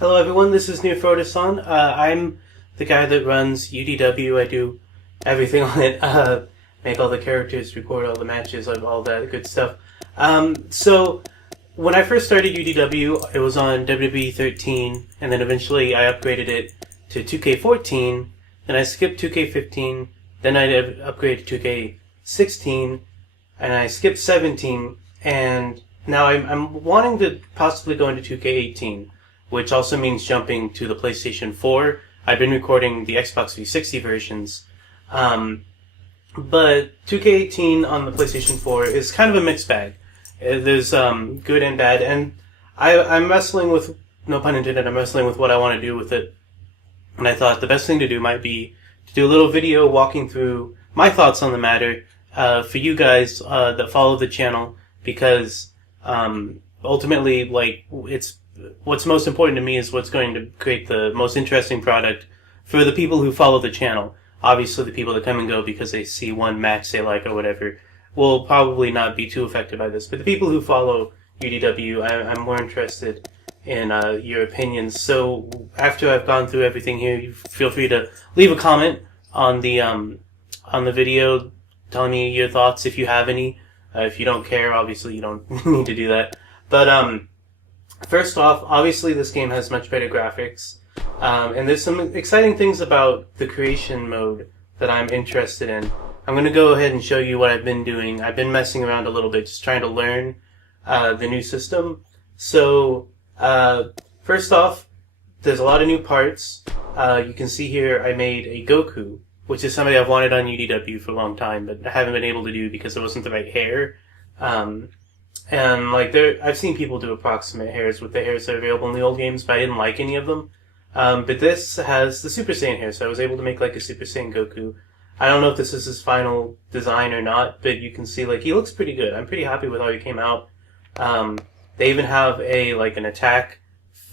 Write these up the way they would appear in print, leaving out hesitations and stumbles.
Hello everyone, this is New Frodason. I'm the guy that runs UDW. I do everything on it, make all the characters, record all the matches, all that good stuff. So when I first started UDW, it was on WWE 13, and then eventually I upgraded it to 2K14, then I skipped 2K15, then I upgraded to 2K16, and I skipped 17, and now I'm wanting to possibly go into 2K18, which also means jumping to the PlayStation 4. I've been recording the Xbox 360 versions, but 2K18 on the PlayStation 4 is kind of a mixed bag. There's good and bad, and I'm wrestling with, no pun intended, I'm wrestling with what I want to do with it. And I thought the best thing to do might be to do a little video walking through my thoughts on the matter for you guys that follow the channel, because ultimately, it's what's most important to me is what's going to create the most interesting product for the people who follow the channel. Obviously, the people that come and go because they see one match they like or whatever will probably not be too affected by this. But the people who follow UDW, I'm more interested in your opinions. So after I've gone through everything here, you feel free to leave a comment on the video, telling me your thoughts if you have any. If you don't care, obviously you don't need to do that. But first off, obviously this game has much better graphics, and there's some exciting things about the creation mode that I'm interested in. I'm going to go ahead and show you what I've been doing. I've been messing around a little bit, just trying to learn the new system. So, first off, there's a lot of new parts. You can see here I made a Goku, which is somebody I've wanted on UDW for a long time, but I haven't been able to do because there wasn't the right hair. And I've seen people do approximate hairs with the hairs that are available in the old games, but I didn't like any of them. But this has the Super Saiyan hair, so I was able to make like a Super Saiyan Goku. I don't know if this is his final design or not, but you can see he looks pretty good. I'm pretty happy with how he came out. They even have an attack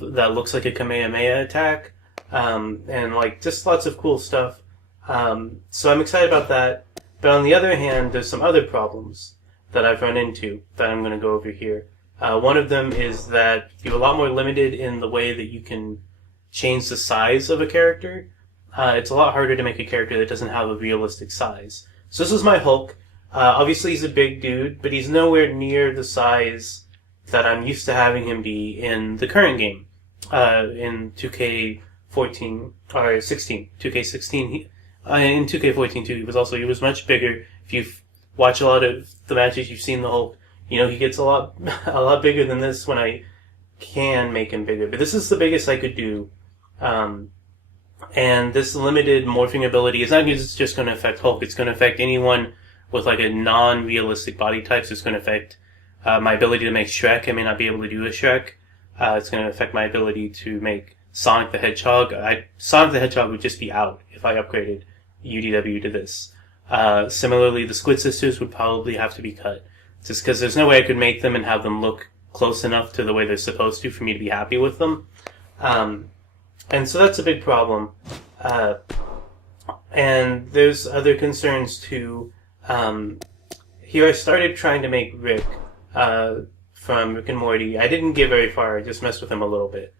that looks like a Kamehameha attack, and just lots of cool stuff. So I'm excited about that. But on the other hand, there's some other problems that I've run into that I'm going to go over here. One of them is that you're a lot more limited in the way that you can change the size of a character. It's a lot harder to make a character that doesn't have a realistic size. So this is my Hulk. Obviously he's a big dude, but he's nowhere near the size that I'm used to having him be in the current game. In 2K14, or 16, 2K16, in 2K14 too, he was much bigger. If you've watched a lot of the matches, you've seen the Hulk, he gets a lot bigger than this when I can make him bigger. But this is the biggest I could do. And this limited morphing ability is not just going to affect Hulk, it's going to affect anyone with a non-realistic body type. So it's going to affect my ability to make Shrek. I may not be able to do a Shrek. It's going to affect my ability to make Sonic the Hedgehog. Sonic the Hedgehog would just be out if I upgraded UDW to this. Similarly, the Squid Sisters would probably have to be cut, just because there's no way I could make them and have them look close enough to the way they're supposed to for me to be happy with them. And so that's a big problem. And there's other concerns too. Here I started trying to make Rick from Rick and Morty. I didn't get very far, I just messed with him a little bit.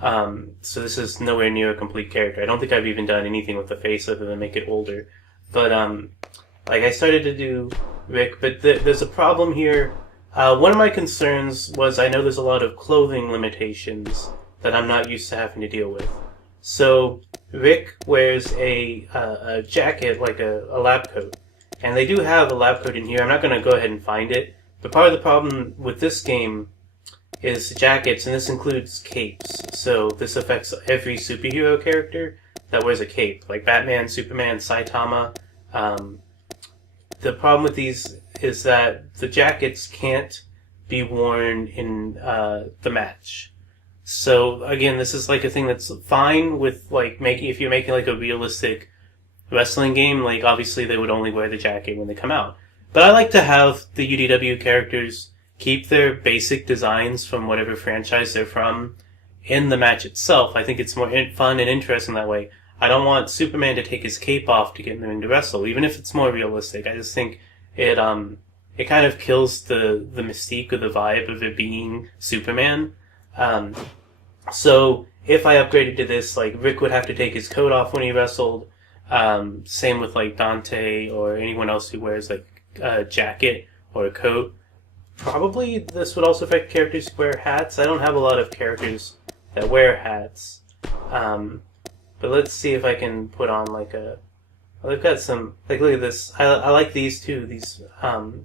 So this is nowhere near a complete character. I don't think I've even done anything with the face other than make it older. But I started to do Rick, but there's a problem here. One of my concerns was I know there's a lot of clothing limitations that I'm not used to having to deal with. So Rick wears a jacket, like a lab coat. And they do have a lab coat in here. I'm not going to go ahead and find it. But part of the problem with this game is jackets, and this includes capes. So this affects every superhero character that wears a cape, like Batman, Superman, Saitama. The problem with these is that the jackets can't be worn in the match. So again, this is a thing that's fine with if you're making a realistic wrestling game. Obviously they would only wear the jacket when they come out. But I like to have the UDW characters keep their basic designs from whatever franchise they're from in the match itself. I think it's more fun and interesting that way. I don't want Superman to take his cape off to get in the ring to wrestle, even if it's more realistic. I just think it kind of kills the mystique or the vibe of it being Superman. So if I upgraded to this, like, Rick would have to take his coat off when he wrestled. Same with, like, Dante or anyone else who wears, like, a jacket or a coat. Probably this would also affect characters who wear hats. I don't have a lot of characters that wear hats. But let's see if I can put on, like, a... Well, they've got some... Like, look at this. I like these, too. These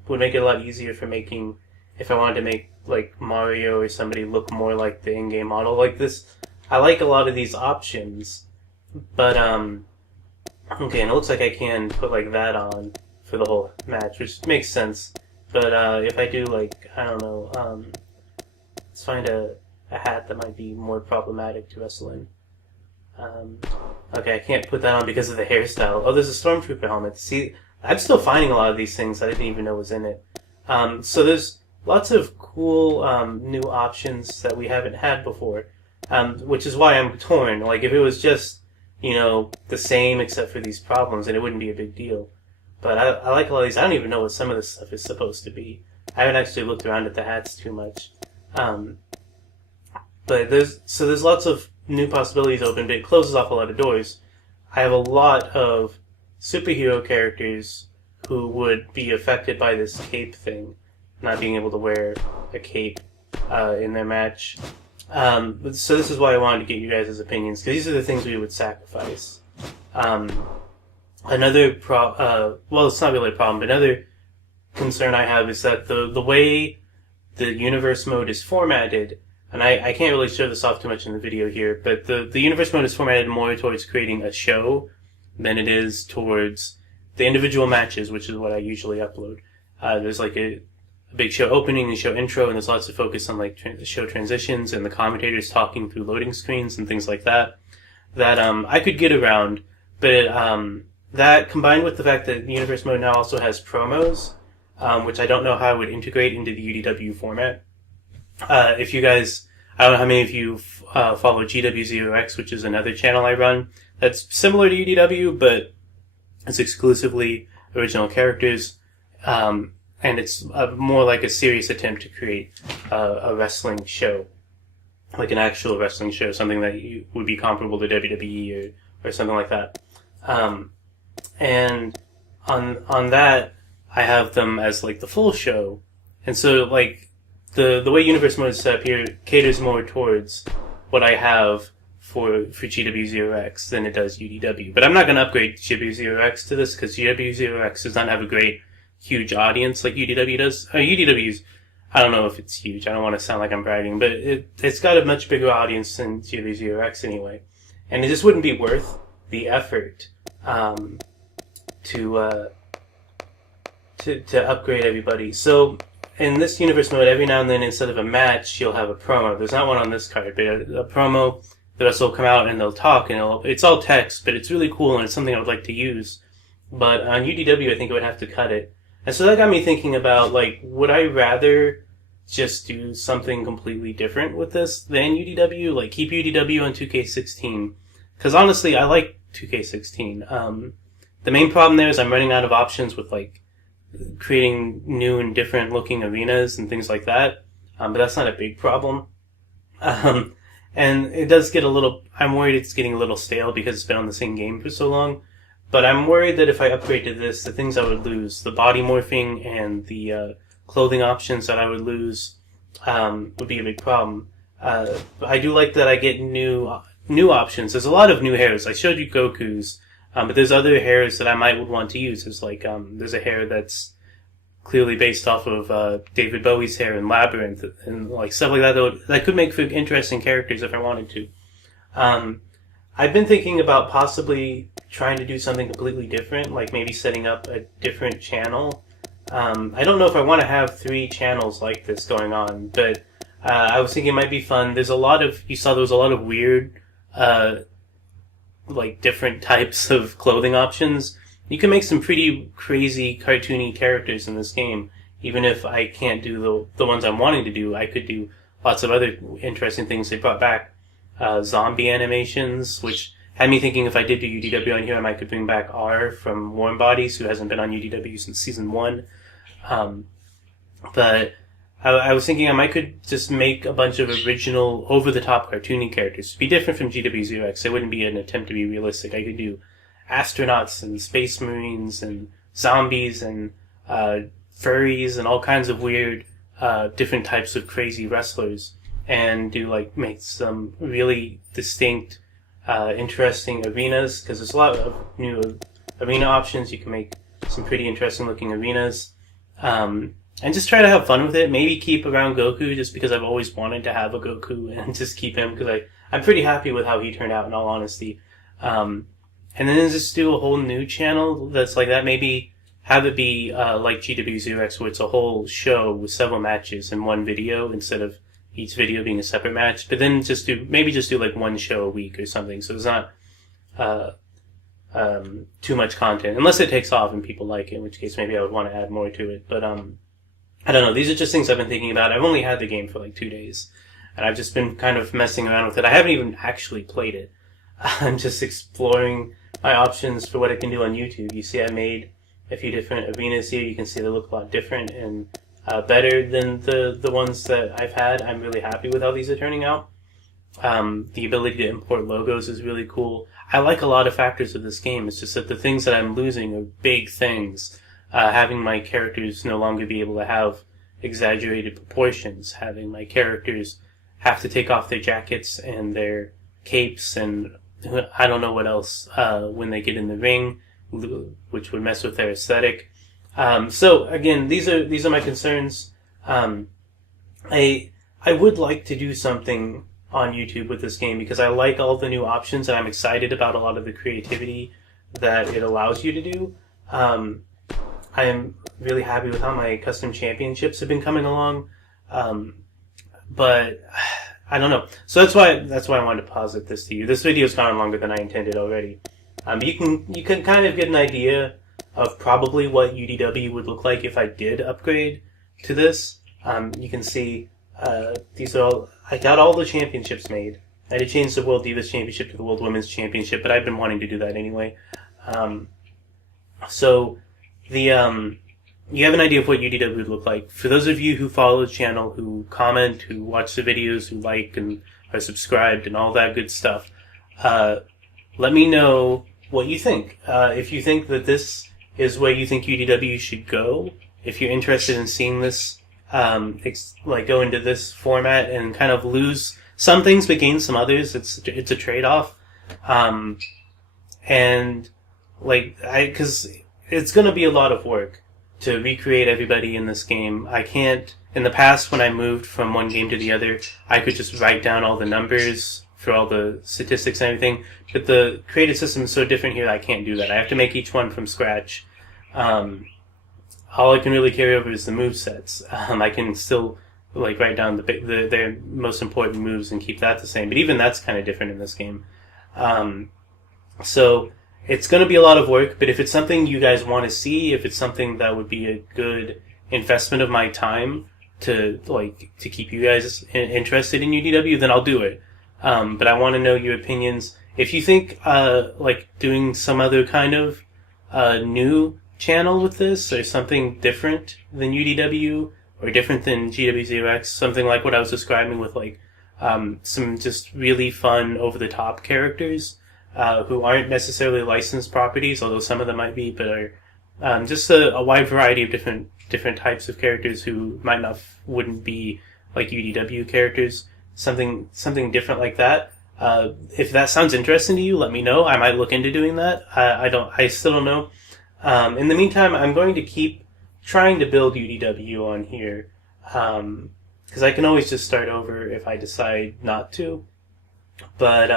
would make it a lot easier for making... If I wanted to make, like, Mario or somebody look more like the in-game model. Like this... I like a lot of these options. But, okay, and it looks like I can put, like, that on for the whole match, which makes sense. But, if I do, like, I don't know, let's find a hat that might be more problematic to wrestle in. Okay, I can't put that on because of the hairstyle. Oh, there's a Stormtrooper helmet. See, I'm still finding a lot of these things I didn't even know was in it. So there's lots of cool, new options that we haven't had before. Which is why I'm torn. Like, if it was just, you know, the same except for these problems, then it wouldn't be a big deal. But I like a lot of these. I don't even know what some of this stuff is supposed to be. I haven't actually looked around at the hats too much. But there's lots of new possibilities open, but it closes off a lot of doors. I have a lot of superhero characters who would be affected by this cape thing, not being able to wear a cape in their match. So this is why I wanted to get you guys' opinions, because these are the things we would sacrifice. Another well, it's not really a problem, but another concern I have is that the way the universe mode is formatted, and I can't really show this off too much in the video here, but the universe mode is formatted more towards creating a show than it is towards the individual matches, which is what I usually upload. There's like a big show opening and show intro, and there's lots of focus on like show transitions and the commentators talking through loading screens and things like that. That I could get around, but that combined with the fact that the universe mode now also has promos, which I don't know how I would integrate into the UDW format. If you guys, I don't know how many of you follow GW0X, which is another channel I run that's similar to UDW, but it's exclusively original characters. And it's more like a serious attempt to create a wrestling show, like an actual wrestling show, something that would be comparable to WWE or something like that. And on that, I have them as like the full show, and so like the way Universe Mode is set up here caters more towards what I have for GW0X than it does UDW. But I'm not going to upgrade GW0X to this because GW0X does not have a great huge audience like UDW does. UDW's, I don't know if it's huge. I don't want to sound like I'm bragging, but it's got a much bigger audience than GW0X anyway. And it just wouldn't be worth the effort to upgrade everybody. So in this universe mode, every now and then, instead of a match, you'll have a promo. There's not one on this card, but a promo. The rest will come out and they'll talk, and it's all text, but it's really cool and it's something I would like to use. But on UDW, I think I would have to cut it. And so that got me thinking about, like, would I rather just do something completely different with this than UDW? Like, keep UDW on 2K16. Because honestly, I like 2K16. The main problem there is I'm running out of options with, like, creating new and different looking arenas and things like that. But that's not a big problem. And it does get a little, I'm worried it's getting a little stale because it's been on the same game for so long. But I'm worried that if I upgrade to this, the things I would lose, the body morphing and the clothing options that I would lose, would be a big problem. I do like that I get new options. There's a lot of new hairs. I showed you Goku's, but there's other hairs that I might would want to use. There's like there's a hair that's clearly based off of David Bowie's hair in Labyrinth and like stuff like that. That could make for interesting characters if I wanted to. I've been thinking about possibly trying to do something completely different, like maybe setting up a different channel. I don't know if I want to have 3 channels like this going on, but I was thinking it might be fun. There's a lot of, you saw there was a lot of weird, like different types of clothing options. You can make some pretty crazy cartoony characters in this game. Even if I can't do the ones I'm wanting to do, I could do lots of other interesting things. They brought back zombie animations, which had me thinking if I did do UDW on here, I might could bring back R from Warm Bodies, who hasn't been on UDW since season 1. But I was thinking could just make a bunch of original, over-the-top cartoony characters. Be different from GW0X. It wouldn't be an attempt to be realistic. I could do astronauts and space marines and zombies and furries and all kinds of weird, different types of crazy wrestlers, and make some really distinct, interesting arenas, because there's a lot of new arena options. You can make some pretty interesting looking arenas. And just try to have fun with it. Maybe keep around Goku, just because I've always wanted to have a Goku, and just keep him, because I'm pretty happy with how he turned out, in all honesty. And then just do a whole new channel that's like that. Maybe have it be like GW0X, where it's a whole show with several matches in one video, instead of each video being a separate match. But then just do like one show a week or something, so it's not too much content, unless it takes off and people like it, in which case maybe I would want to add more to it. But I don't know. These are just things I've been thinking about. I've only had the game for like 2 days, and I've just been kind of messing around with it. I haven't even actually played it. I'm just exploring my options for what it can do on YouTube. You see I made a few different arenas here. You can see they look a lot different and better than the ones that I've had. I'm really happy with how these are turning out. The ability to import logos is really cool. I like a lot of factors of this game. It's just that the things that I'm losing are big things. Having my characters no longer be able to have exaggerated proportions, having my characters have to take off their jackets and their capes and I don't know what else when they get in the ring, which would mess with their aesthetic. So again, these are my concerns. I would like to do something on YouTube with this game, because I like all the new options and I'm excited about a lot of the creativity that it allows you to do. I am really happy with how my custom championships have been coming along, but I don't know. So that's why I wanted to posit this to you. This video's gone longer than I intended already. You can kind of get an idea of probably what UDW would look like if I did upgrade to this. You can see these are all. I got all the championships made. I did change the World Divas Championship to the World Women's Championship, but I've been wanting to do that anyway. So you have an idea of what UDW would look like. For those of you who follow the channel, who comment, who watch the videos, who like and are subscribed and all that good stuff, let me know what you think. If you think that this is where you think UDW should go, if you're interested in seeing this, go into this format and kind of lose some things but gain some others, it's a trade-off. Because it's going to be a lot of work to recreate everybody in this game. I can't. In the past, when I moved from one game to the other, I could just write down all the numbers for all the statistics and everything. But the creative system is so different here that I can't do that. I have to make each one from scratch. All I can really carry over is the move sets. I can still write down their most important moves and keep that the same. But even that's kind of different in this game. So it's going to be a lot of work, but if it's something you guys want to see, if it's something that would be a good investment of my time to keep you guys interested in UDW, then I'll do it. But I want to know your opinions. If you think doing some other kind of new channel with this, or something different than UDW or different than GW0X, something like what I was describing with some just really fun over the top characters who aren't necessarily licensed properties, although some of them might be, but are just a wide variety of different types of characters who wouldn't be like UDW characters. Something different like that. If that sounds interesting to you, let me know. I might look into doing that. I still don't know. In the meantime, I'm going to keep trying to build UDW on here, because I can always just start over if I decide not to. But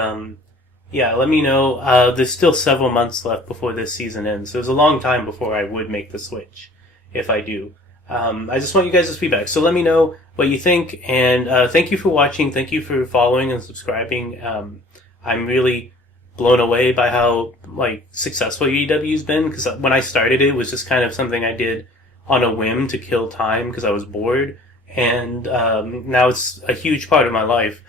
yeah, let me know. There's still several months left before this season ends, so there's a long time before I would make the switch, if I do. I just want you guys' feedback, so let me know what you think, and thank you for watching, thank you for following and subscribing. I'm really blown away by how successful UDW's been, because when I started it was just kind of something I did on a whim to kill time because I was bored, and now it's a huge part of my life,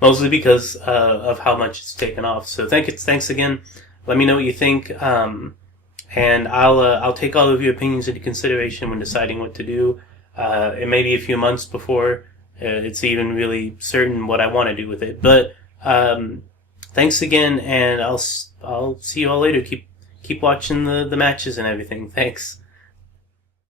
mostly because of how much it's taken off. So thanks again. Let me know what you think, and I'll take all of your opinions into consideration when deciding what to do. It may be a few months before it's even really certain what I want to do with it. But thanks again, and I'll see you all later. Keep watching the matches and everything. Thanks.